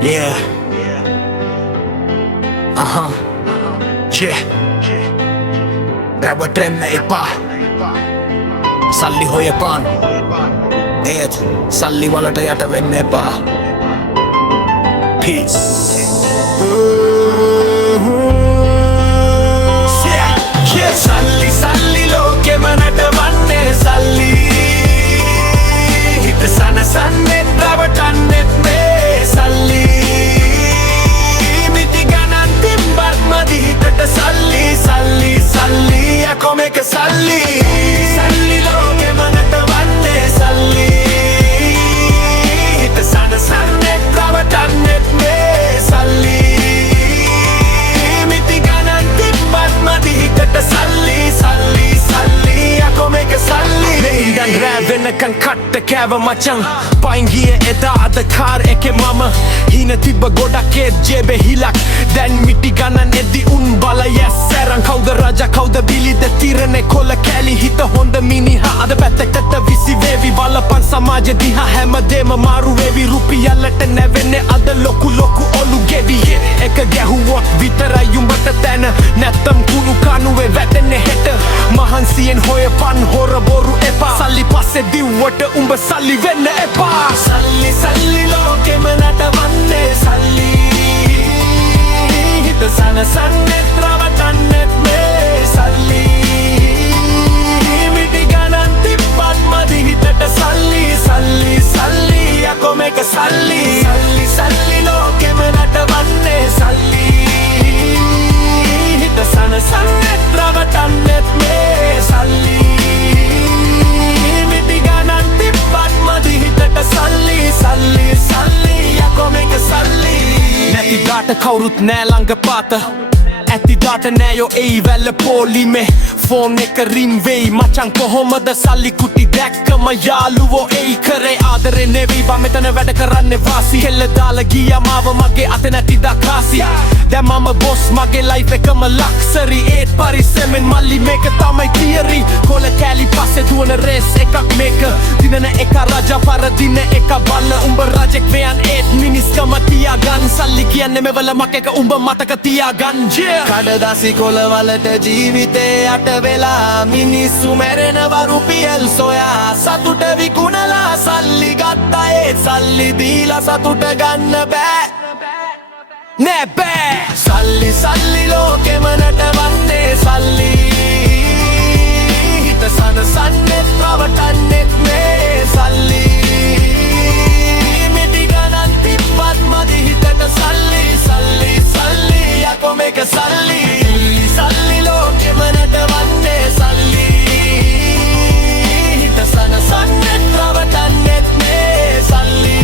Yeah. Yeah. Rැවටෙන්න එපා. සල්ලි හොයපන්. ඒත් සල්ලි වලට යට වෙන්න එපා. Peace. Yeah. සල්ලි සල්ලි ලෝකෙම නටවන්නේ සල්ලි. හිත සනසන්නෙත් රැවටන්නෙත් මේ සල්ලි. මිටි ගණන් තිබ්බත් මදි හිතට සල්ලි සල්ලි සල්ලි යකෝ මේක සල්ලි. සල්ලි ලෝකෙම නටවන්නේ සල්ලි. හිත සනසන්නෙත් රැවටන්නෙත් මේ සල්ලි. මිටි ගණන් තිබ්බත් මදි හිතට සල්ලි සල්ලි සල්ලි යකෝ මේක සල්ලි. ඉඳන් රෑ වෙනකන් කට්ට කෑව මචං. පයින් ගියේ එදා අද කාර් එකේ මම. හීන තිබ්බ ගොඩක් ඒත් ජේබේ හිලක්. දැන් මිටි ගණන් එද්දි උන් බල yes සැරන්. කවුද රජා කවුද බිලිද තිරනේ කොල කැලි. හිත හොඳ මිනිහා අද පැත්තකට විසි වේවි. බලපන් සමාජෙ දිහා හැමදේම මාරු වේවි. රුපියල්ලට නැවෙන්නේ අද ලොකු ලොකු ඔලු ගෙඩි. එක ගැහුවොත් විතරයි උඹට තැන. නැත්තම් කුණු කනුවේ වැටෙන්නේ හෙට. මහන්සියෙන් හොයපන් හොර බොරු එපා. සල්ලි පස්සේ දිව්වට උඹ සල්ලි වෙන්න එපා. සල්ලි සල්ලි ලෝකෙම නටවන්නේ සල්ලි. හිත සනසන්නෙත් රවටන්නෙත් මේ සල්ලි. මිටි ගණන් තිබ්බත් මදි හිතට සල්ලි සල්ලි සල්ලි යකෝ මේක සල්ලි. සල්ලි සල්ලි ලෝකෙම නටවන්නේ සල්ලි. හිත සනසන්නෙත් රවටන්නෙත් මේ සල්ලි. මිටි ගණන් තිබ්බත් මදි හිතට සල්ලි සල්ලි සල්ලි යකෝ මේක සල්ලි. නැති දාට කවුරුත් නෑ ළඟ පාත. ඇති දාට නෑයෝ එයි වැල්ල පෝලිමේ. ෆෝන් එක රින් වෙයි මචං කොහොමද සල්ලි කුටි දැක්කම යාළුවෝ එයි කරේ ආදරේ නෙවී බා මෙතන වැඩ කරන්නේ වාසි. හෙල්ල දාලා ගියා මාව මගේ අත නැති දකාසි. දැන් මම බොස් මගේ ලයිෆ් එකම ලක්සරි. ඒත් පරිස්සමෙන් මල්ලි මේක තමයි තියරි. කොල කෑලි පස්සේ දුවන රේස් එකක් මේක. දිනන එක රජා පරදින එක බල්ල. උඹ රජෙක් වෙයන් ඒත් මිනිස්කම තියාගන්න. සල්ලි කියන්නේ මෙවල මක් එක උඹ මතක තියාගන්න. කඩදාසි කොලවලට ජීවිතේ යට වෙලා. මිනිස්සු මැරෙනවා රුපියල් සොයා. සතුට විකුණලා සල්ලි ගත්තා ඒත් සල්ලි දීලා සතුට ගන්න බෑ. නෑ බෑ. සල්ලි සල්ලි ලෝකෙම නටවන්නේ සල්ලි. හිත සනසන්නෙත් රවටන්නෙත් මේ සල්ලි. මිටි ගණන් තිබ්බත් මදි හිතට සල්ලි සල්ලි සල්ලි යකෝ මේක සල්ලි. සල්ලි ලෝකෙම නටවන්නේ සල්ලි. හිත සනසන්නෙත් රවටන්නෙත් මේ සල්ලි.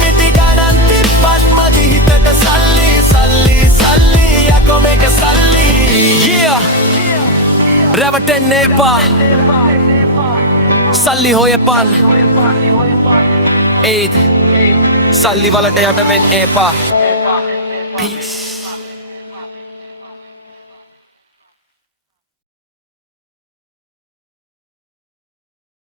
මිටි ගණන් තිබ්බත් මදි හිතට සල්ලි සල්ලි සල්ලි යකෝ මේක සල්ලි. Yeah. රැවටෙන්න එපා. සල්ලි හොයපන්. ඒත් සල්ලි වලට යට වෙන්න එපා. Peace.